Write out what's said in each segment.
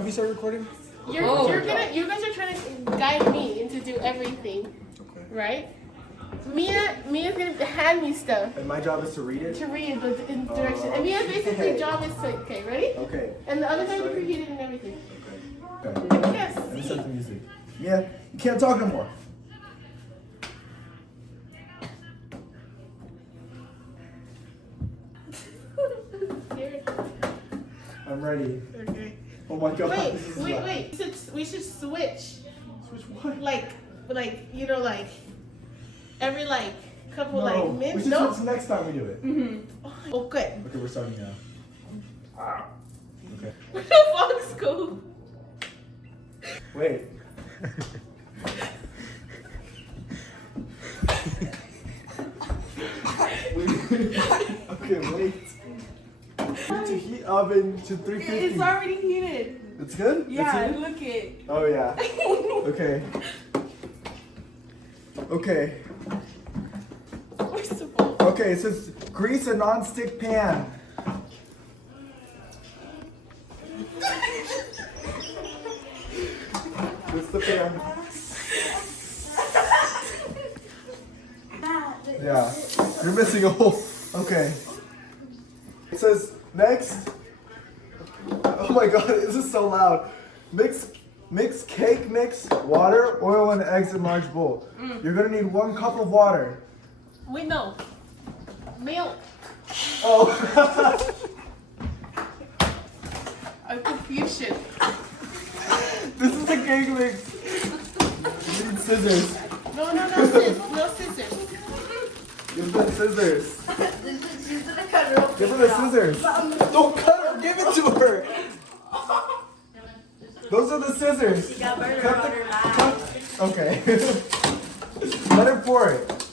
Have you started recording? You guys are trying to guide me into do everything, Okay. right? Mia's gonna hand me stuff And my job is to read it? to read the direction. And Mia's basically job is to, okay, ready? Okay. And the other guy will read it and everything. Okay. I can't Let me see. start the music. Yeah, you can't talk no more. I'm ready. Okay. Oh my god. Wait, this is wait, loud. wait. We should switch. Switch what? Like every couple No, minutes. we should No. switch next time we do it. Oh, good. Okay, we're starting now. Okay. Where the fox go? Wait. Okay, wait. To heat oven to 350. It's already heated. It's good? Yeah, It's look it. oh yeah. Okay. Okay. Where's the bowl? Okay, it says grease a non-stick pan. It's the pan. Yeah. You're missing a hole. Okay. It says next. Oh my god, this is so loud. Mix cake mix, water, oil, and eggs in large bowl. You're gonna need 1 cup of water. Wait, no. Milk. Oh. I'm confusion. This is a cake mix. You need scissors. No, sis. No scissors. Give her the scissors. She's gonna cut her open. Give her the scissors. Don't cut her. Give it to her. Those are the scissors. She got murder Cut on the- her life. cut- Okay. Let her pour it.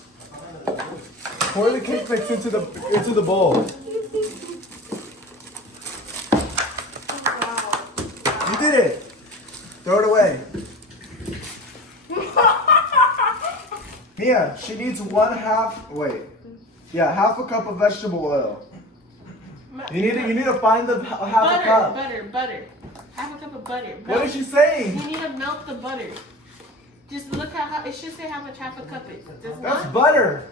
Pour the cake mix into the bowl. You did it. Throw it away. Mia, she needs half a cup of vegetable oil. You need to find the half a cup. Butter. Half a cup of butter. What is she saying? You need to melt the butter. Just look at how it should say how much half a cup is. Does That's not? butter.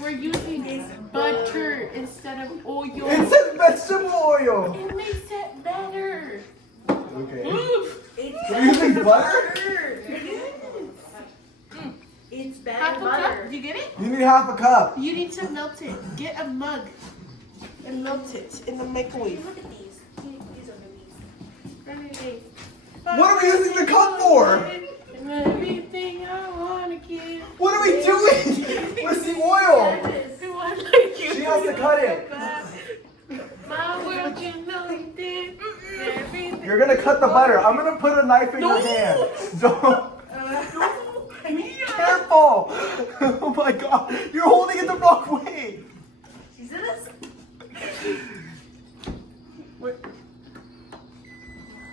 We're using butter instead of oil. It says vegetable oil. It makes it better. Okay. It's Are you using butter? butter. It's Half better a butter. cup. You get it? You need half a cup. You need to melt it. Get a mug and melt it in the microwave. Look at these. These are babies. What are we using the cup for? And everything I wanna give. What are we doing? Where's the oil? Everyone like you. She has to cut it. My world, you know you did. Everything. You're gonna cut the butter. I'm gonna put a knife in your hand. Don't. Careful! Oh my god, you're holding it the wrong way. She's in this.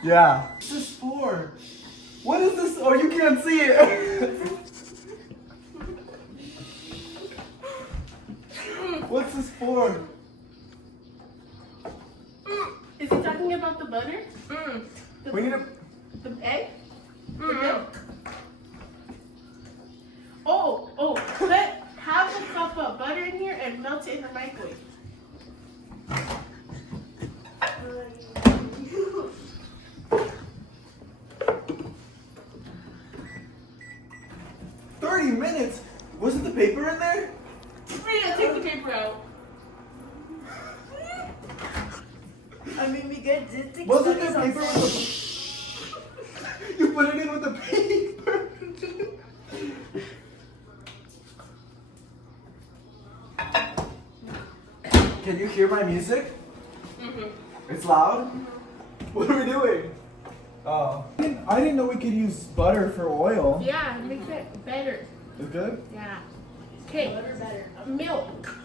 Yeah. What's this for? What is this? Oh, you can't see it. What's this for? Is he talking about the butter? We need to. The egg? The milk? Oh, put half a cup of butter in here and melt it in the microwave. $30. Wasn't the paper in there? Yeah, take the paper out. I mean, we good. Did the Wasn't there studies paper on with the... You put it in with the paper. Can you hear my music? It's loud? What are we doing? Oh. I didn't know we could use butter for oil. Yeah, it makes it better. It's good? Yeah. Okay, milk.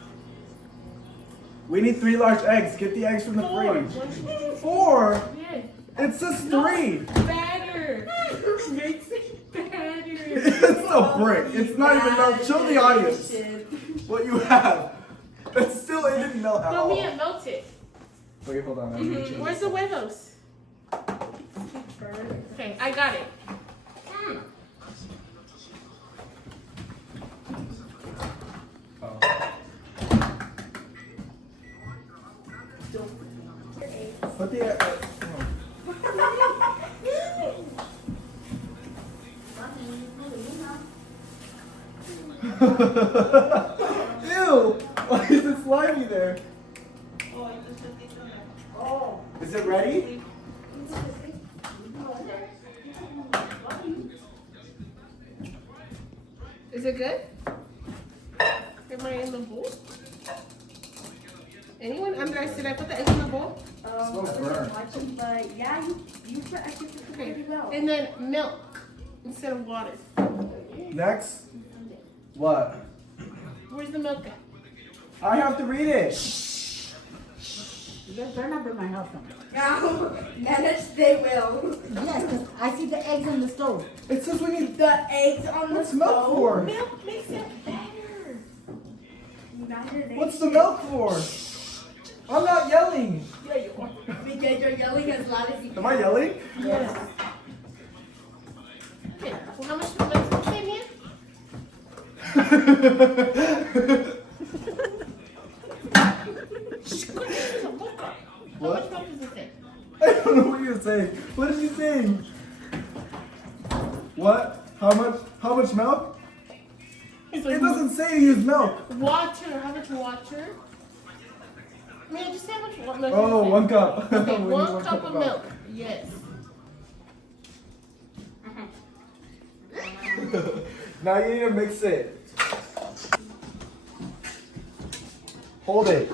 We need 3 large eggs. Get the eggs from the 4. fridge. 4? Yeah. It says 3. Better. Makes it better. It's a brick. It's not even melt. Show the audience what you have. It's still, it didn't melt at No, all. Mia, melt it. Wait, hold on. I need to change Where's this. the huevos? Okay, I got it. Put the. Ew! Why is it slimy there? Oh. Is it ready? Is it good? Am I in the bowl? Anyone? Andres, did I put the eggs in the bowl? Smells I burnt. wasn't watching, but yeah, you actually did Okay. pretty well. And then milk instead of water. Next. What? Where's the milk at? I have to read it. You guys better not bring my house down. No, yes, they will. Yes, 'cause I see the eggs on the stove. It says we need. The eggs on the What's milk stove. for? Milk makes it better. Neither they. What's the milk for? I'm not yelling. Yeah, you are. Because you're yelling as loud as you can. Am I yelling? Yes. Okay. Well, how much milk came here? How much What? milk does it say? I don't know what you're saying. What did you say? What? How much milk? It's It like doesn't say to use milk. water. How much water? Man, just say how much milk. Oh, does it say? 1 cup. Okay, We need one cup of milk. Yes. Now you need to mix it. Hold it.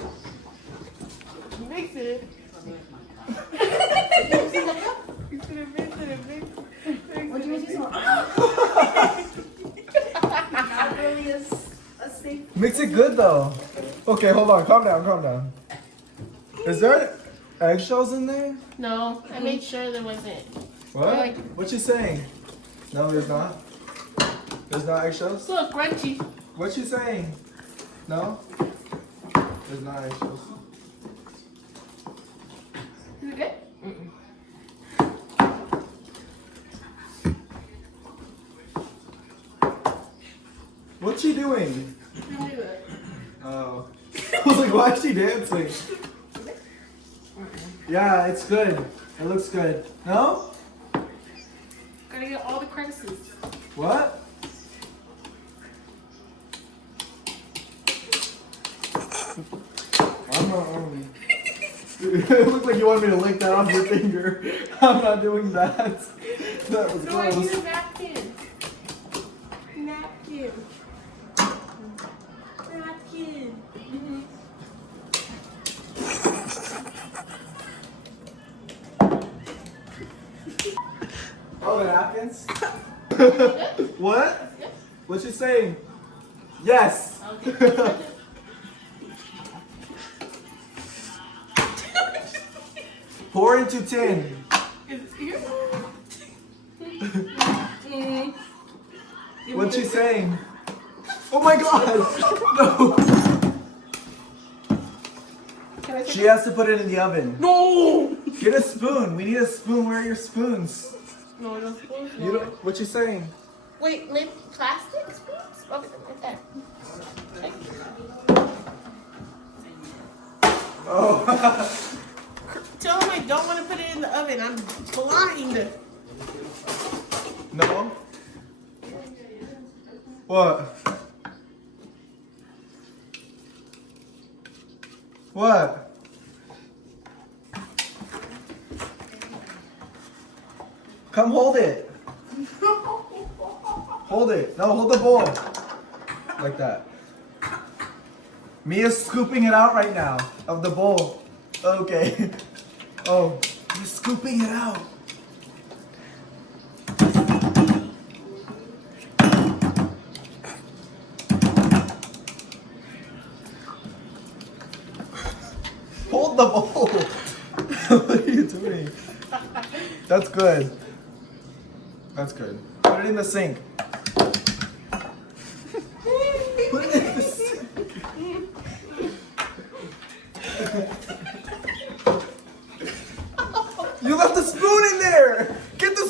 Mix it. What do you mean? Not really a safe. Mix it good though. Okay, hold on. Calm down. Calm down. Is there eggshells in there? No, I made sure there wasn't. What? Like- What you saying? No, there's not. There's not eggshells. So crunchy. What you saying? No. There's not eggshells. Is it good? What's she doing? Let me do it. Oh. I was like, why is she dancing? Yeah, it's good. It looks good. No? Gotta get all the crevices. What? I'm not it looked like you wanted me to lick that off your finger. I'm not doing that. That was No, I need gross. a napkin. Napkin. Napkin. Oh, the napkins? What? What's she saying? Yes. Okay. Pour into tin. Is it here? What's she saying? Oh my god! No! Can I take She it? has to put it in the oven. No! Get a spoon. We need a spoon. Where are your spoons? No, no spoons. You don't, what you saying? Wait, maybe plastic spoons? Okay, right there. Okay. Oh. Tell him I don't want to put it in the oven. I'm blind. No? What? What? Come hold it. Hold it. No, hold the bowl. Like that. Mia's scooping it out right now of the bowl. Okay. Oh, you're scooping it out. Hold the bowl. What are you doing? That's good. That's good. Put it in the sink. Put it in the sink. You left the spoon in there. Get the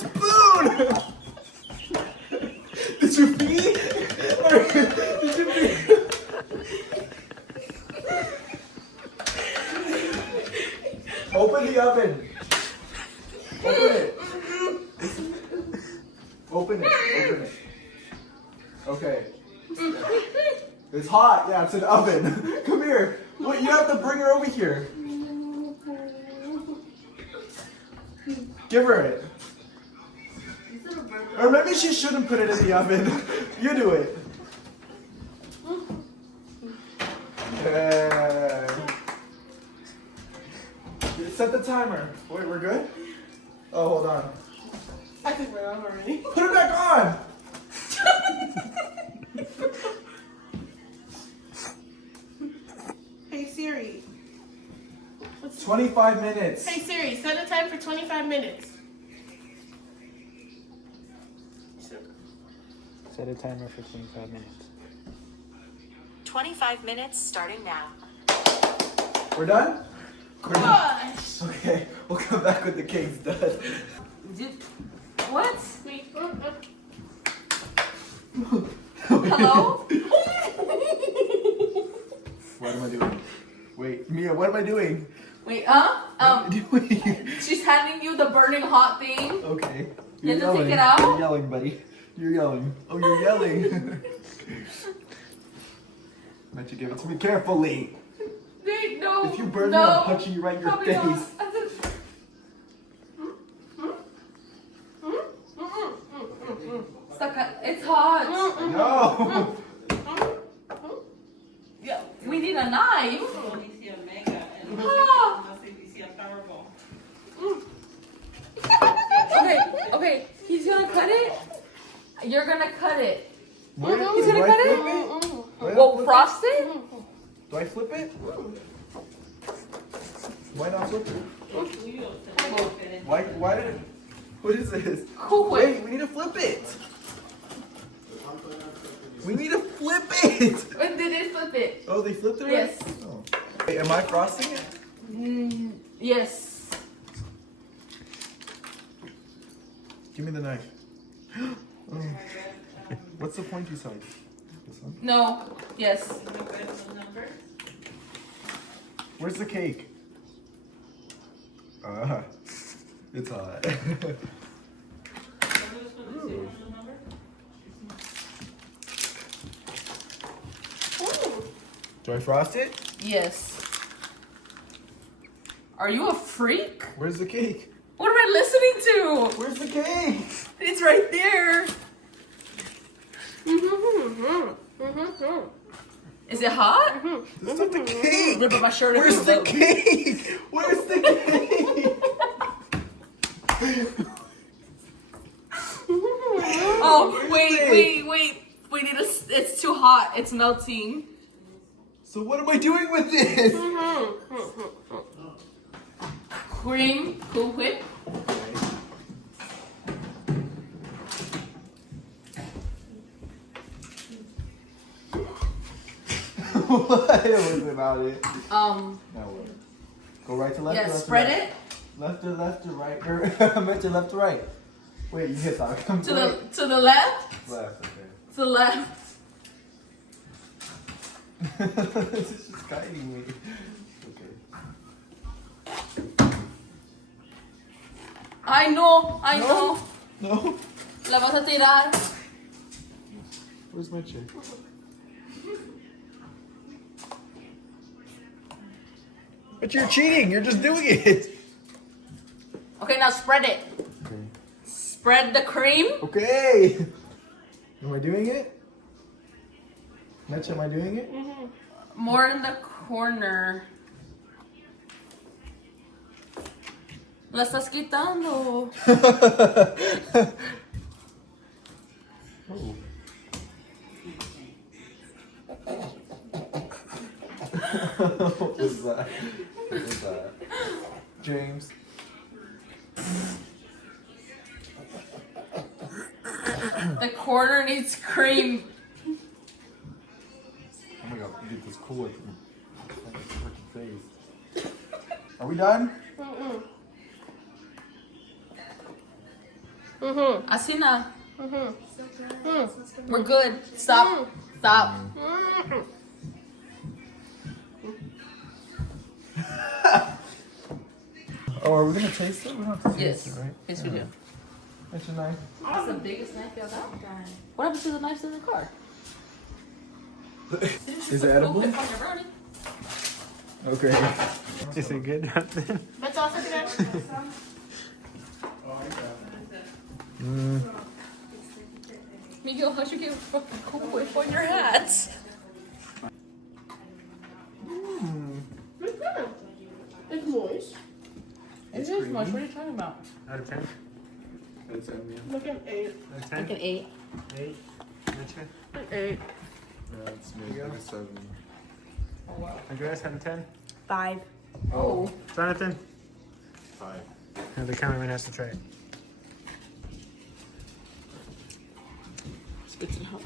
Open it. Open it. Okay. It's hot. Yeah, it's an oven. Come here. Wait, you have to bring her over here. Give her it. Or maybe she shouldn't put it in the oven. You do it. Yeah. Set the timer. Wait, we're good? Oh, hold on. I think we're on already. Put it back on. Hey Siri. 25 minutes. Hey Siri, set a time for 25 minutes. Set a timer for 25 minutes. 25 minutes starting now. We're done? We're done. Gosh. Okay, we'll come back with the cake's done. What? Wait. Hello? What am I doing? Wait, Mia, what am I doing? Wait, What am I doing? she's handing you the burning hot thing. Okay. You have to take it out? You're yelling, buddy. You're yelling. Oh, you're yelling. Meant to give it to me carefully. Wait, no. If you burn me, no. I'll punch you right in your Probably not. face. Stuck. It's hot. No. Yeah, we need a knife. Alicia Mega and Ah. Alicia Powerball. Okay. He's gonna cut it. You're gonna cut it. Where, He's gonna do I cut flip it? Do I Well, flip frost it. Do I flip it? Why not flip it? Why did it? What is this? Cool. Wait, we need to flip it. We need to flip it. When did they flip it? Oh, they flipped it? Yes. Oh. Wait, am I frosting it? Yes. Give me the knife. Oh. What's the pointy side? This one? No. Yes. Where's the cake? It's hot. Ooh. Do I frost it? Yes. Are you a freak? Where's the cake? What am I listening to? Where's the cake? It's right there. Is it hot? That's not the cake. Rip up my shirt. Where's the cake? Where's the cake? Oh, wait. We need a. It's too hot. It's melting. So what am I doing with this? Cream, Cool Whip. What was about it? Um. No way. Go right to left. Yeah. left to Spread right. it Left to right. Or I meant to left to right. Wait, you hit that. to the left. Left. Okay. To the left. This is just guiding me. Okay. I know. No. La vas a tirar. Where's my chick? But you're cheating. You're just doing it. Okay, now spread it. Okay. Spread the cream. Okay. Am I doing it? Mitch, am I doing it? More in the corner. La estás quitando. Oh. What was that? What was that? James. The corner needs cream. Oh my god, you get this cooler from my freaking face. Are we done? Asina. We're good. Stop. Stop. Oh, are we gonna taste it? We don't have to taste Yes. it, right? Yes, we do. That's your knife. That's the biggest knife y'all got. What happened to the knives in the car? Is it edible? Okay. Is it good? That's all for today. Miguel, how'd you get fucking Cool Whip on your hats? It's good. It's moist. It is much. What are you talking about? Out of 10? Look at 8. Out of Like 10? an 8. 8? Gotcha. Like 8. Yeah, it's maybe like a 7. Andreas, out of 10? 5. Oh. Jonathan? 5. Now the cameraman has to try it. Spits it out.